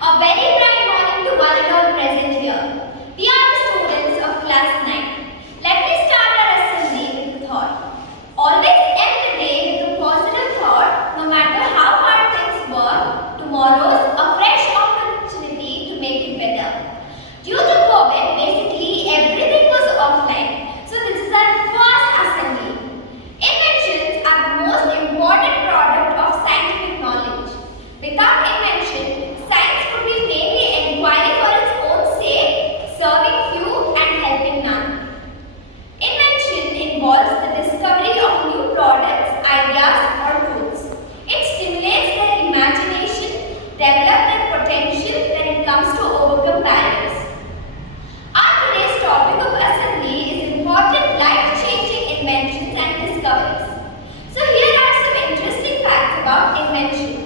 A very bright morning to one and all present here. We are the students of class 9. Let me start our assembly with a thought. Always end the day with a positive thought. No matter how hard things were, tomorrow's a fresh opportunity to make it better. Due to COVID, basically everything was offline. So this is our first assembly. Inventions are the most important product of scientific knowledge. Without invention, science could be mainly inquiry for its own sake, serving few and helping none. Invention involves the discovery of new products, ideas or tools. It stimulates their imagination, develops their potential when it comes to overcome barriers. Our today's topic of assembly is important life-changing inventions and discoveries. So here are some interesting facts about invention.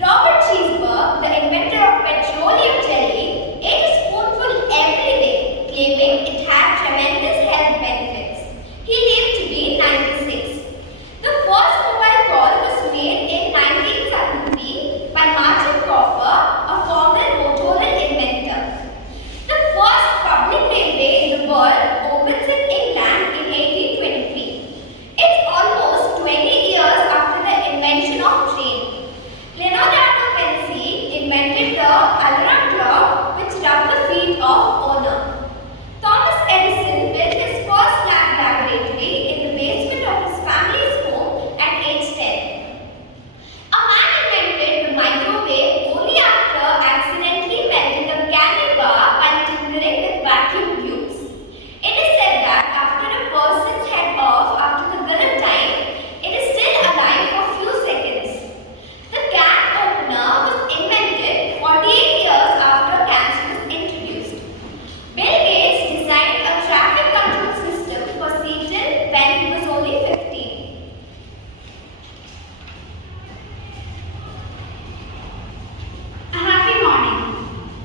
Robert Cheeseburg, the inventor of petroleum jelly, ate a spoonful every day, claiming it had tremendous health benefits. He lived to be 96. The first mobile call was made in 1970 by Martin Cooper, a former Motorola inventor. The first public railway in the world opens in England in 1823. It's almost 20 years after the invention of train. Leonardo da Vinci invented the alarm clock which rubbed the feet of owner. Thomas Edison built his first lab laboratory in the basement of his family's home at age 10. A man invented the microwave only after accidentally melting a candy bar while tinkering with vacuum tubes. It is said that after a person's head off after the guillotine, it is still alive for few seconds. The can opener was invented 48 years after cancer was introduced. Bill Gates designed a traffic control system for Seattle when he was only 15. A happy morning.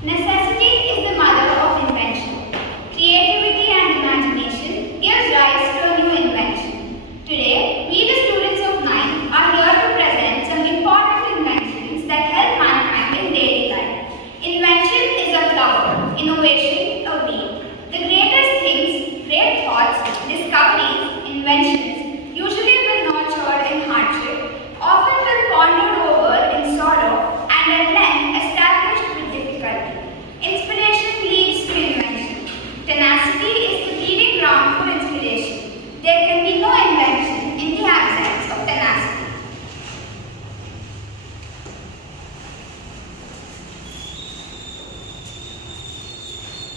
Necessity is the mother of invention. Creativity and imagination gives rise to a new invention. Today, we the students of 9 are here to present some important inventions that help mankind in daily life. Invention is a flower, innovation a weed. The greatest things, great thoughts, discoveries, inventions, usually when nurtured in hardship, often when pondered over in sorrow, and at length established with difficulty. Inspiration leads to invention. Tenacity is the leading ground for inspiration. There can be no invention in the absence of tenacity.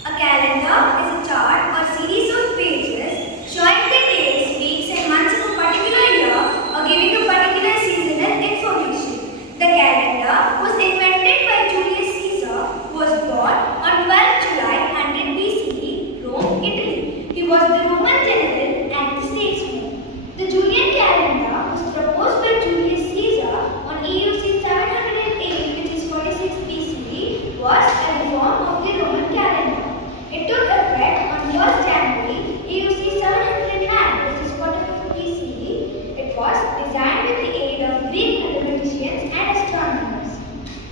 A calendar is a chart or series of pages showing the days, weeks and months of a particular year or giving a particular seasonal information. The calendar was invented by Julius Caesar, who was born on 12 July 100 BCE, Rome, Italy. He was the Roman general and the statesman. The Julian calendar was proposed by Julius Caesar on EUC 708, which is 46 BCE, was a reform of the Roman calendar. It took effect on 1st January EUC 709, which is 45 BCE. It was designed with the aid of Greek mathematicians and astronomers.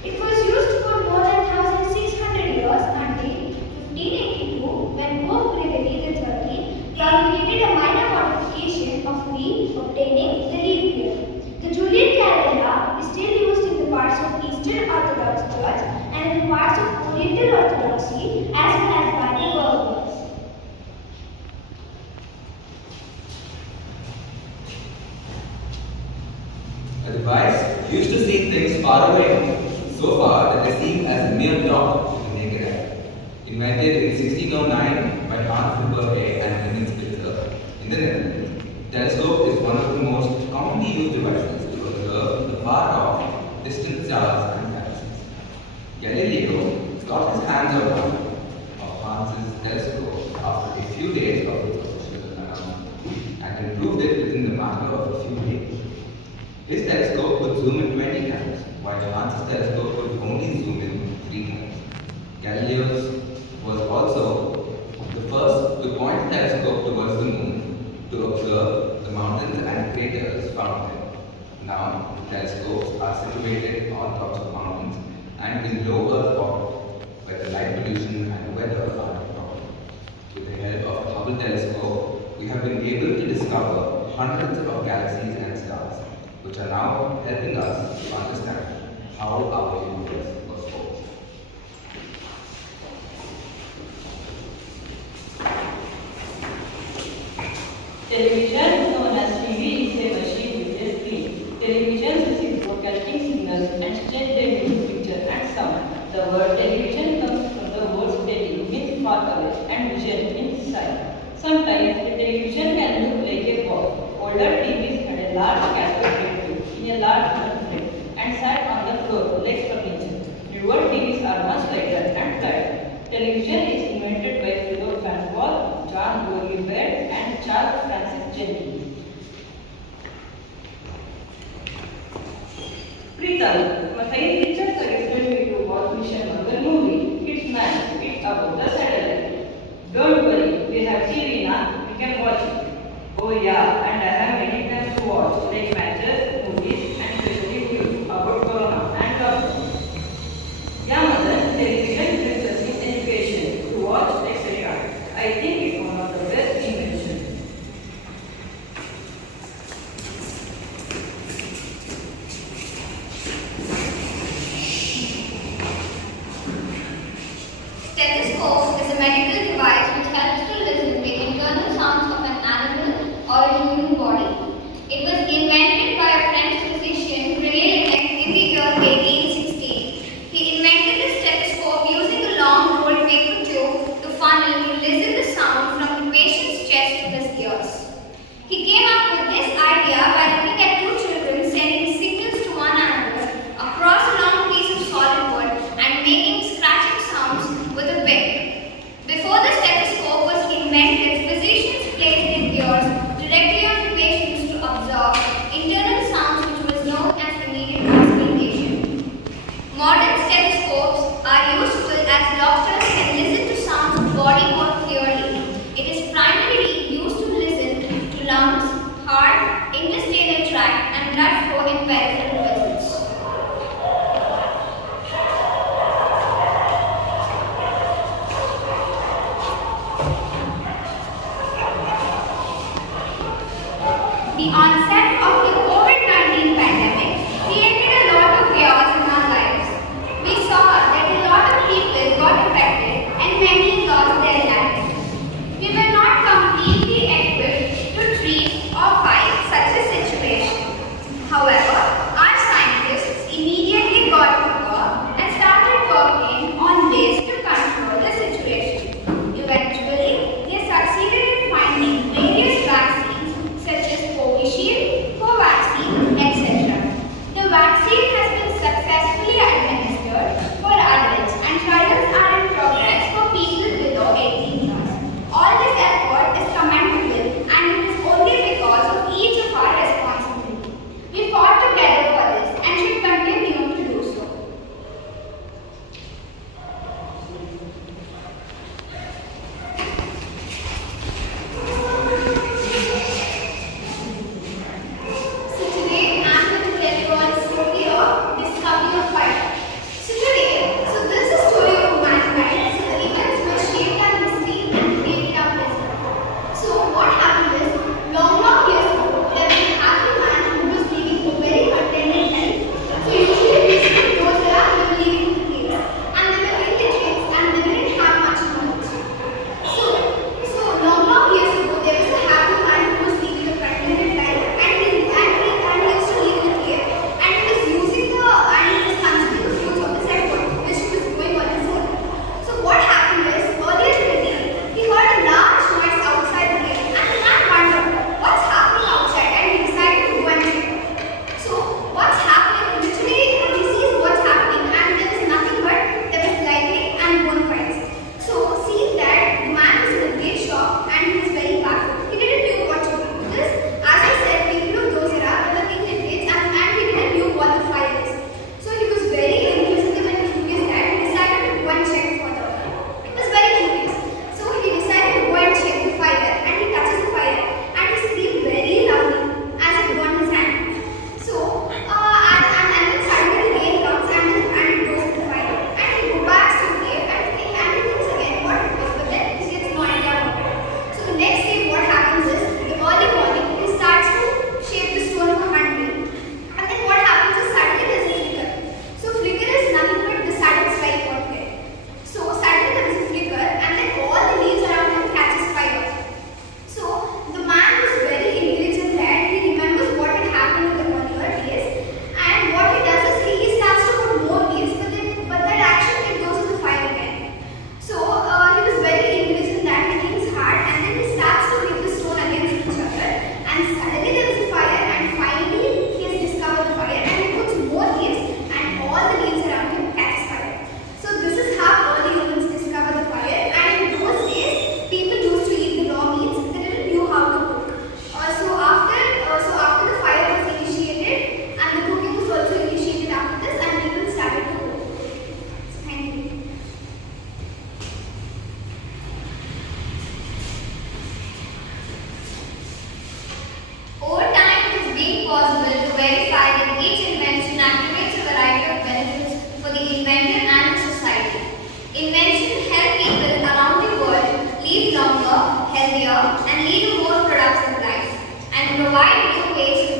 It was used for more than 1600 years until 1582, when Pope Gregory XIII promulgated a minor modification of the obtaining the leap year. The Julian calendar is still used in the parts of Eastern Orthodox Church and in the parts of Oriental Orthodoxy as well as by the world. A device used to see things far away, so far that they seem as a mere dot to the naked eye. Invented in 1609 by Hans Wilhelm and Henry Spitzer in the Netherlands, telescope is one of the most commonly used devices to observe the far-off, distant stars and galaxies. Galileo got his hands on one of Hans's telescope after a few days of its official announcement and improved it within the matter of a few days. His telescope could zoom in 20 times, while Hans's telescope could only zoom in 3 times. Galileo's was also the first to point the telescope towards the moon to observe the mountains and craters found there. Now, the telescopes are situated on tops of mountains and in low Earth orbit, where the light pollution and weather are a problem. With the help of the Hubble telescope, we have been able to discover hundreds of galaxies and stars, which are now helping us to understand how our universe was formed. Television, known as TV, is a machine with a screen. Television receives broadcasting signals and change them into picture and sound. The word television comes from the words tele, means far away, and vision means sight. Sometimes a television can look like a box. Older TVs had a large cathode tube in a large front frame and sat on the floor like furniture. Newer TVs are much lighter and flat. Television is invented by Philip Fanwall, John Goldberg, and Charles Francis Jenkins. Pritam, my science teacher suggested me to watch Mission on the movie. It's nice. It's about the satellite. Don't worry, we have TV now. We can watch it. Oh yeah, and I have many times to watch, like matches, movies, and especially news about Corona and lockdown. Yeah, mother, television helps us in education, to watch, etc. I think it's one of the best inventions. Stethoscope is a medical device which helps to listen to internal sounds of an animal or a human body. It was invented by a French physician, René Laennec, in the year 1816. He invented the stethoscope using a long rolled paper tube to funnel listen the sound from the patient's chest to his ears. He came up with this idea by looking at two children sending signals to one another across a long piece of solid wood and making scratching sounds with a bit. Before provide new ways to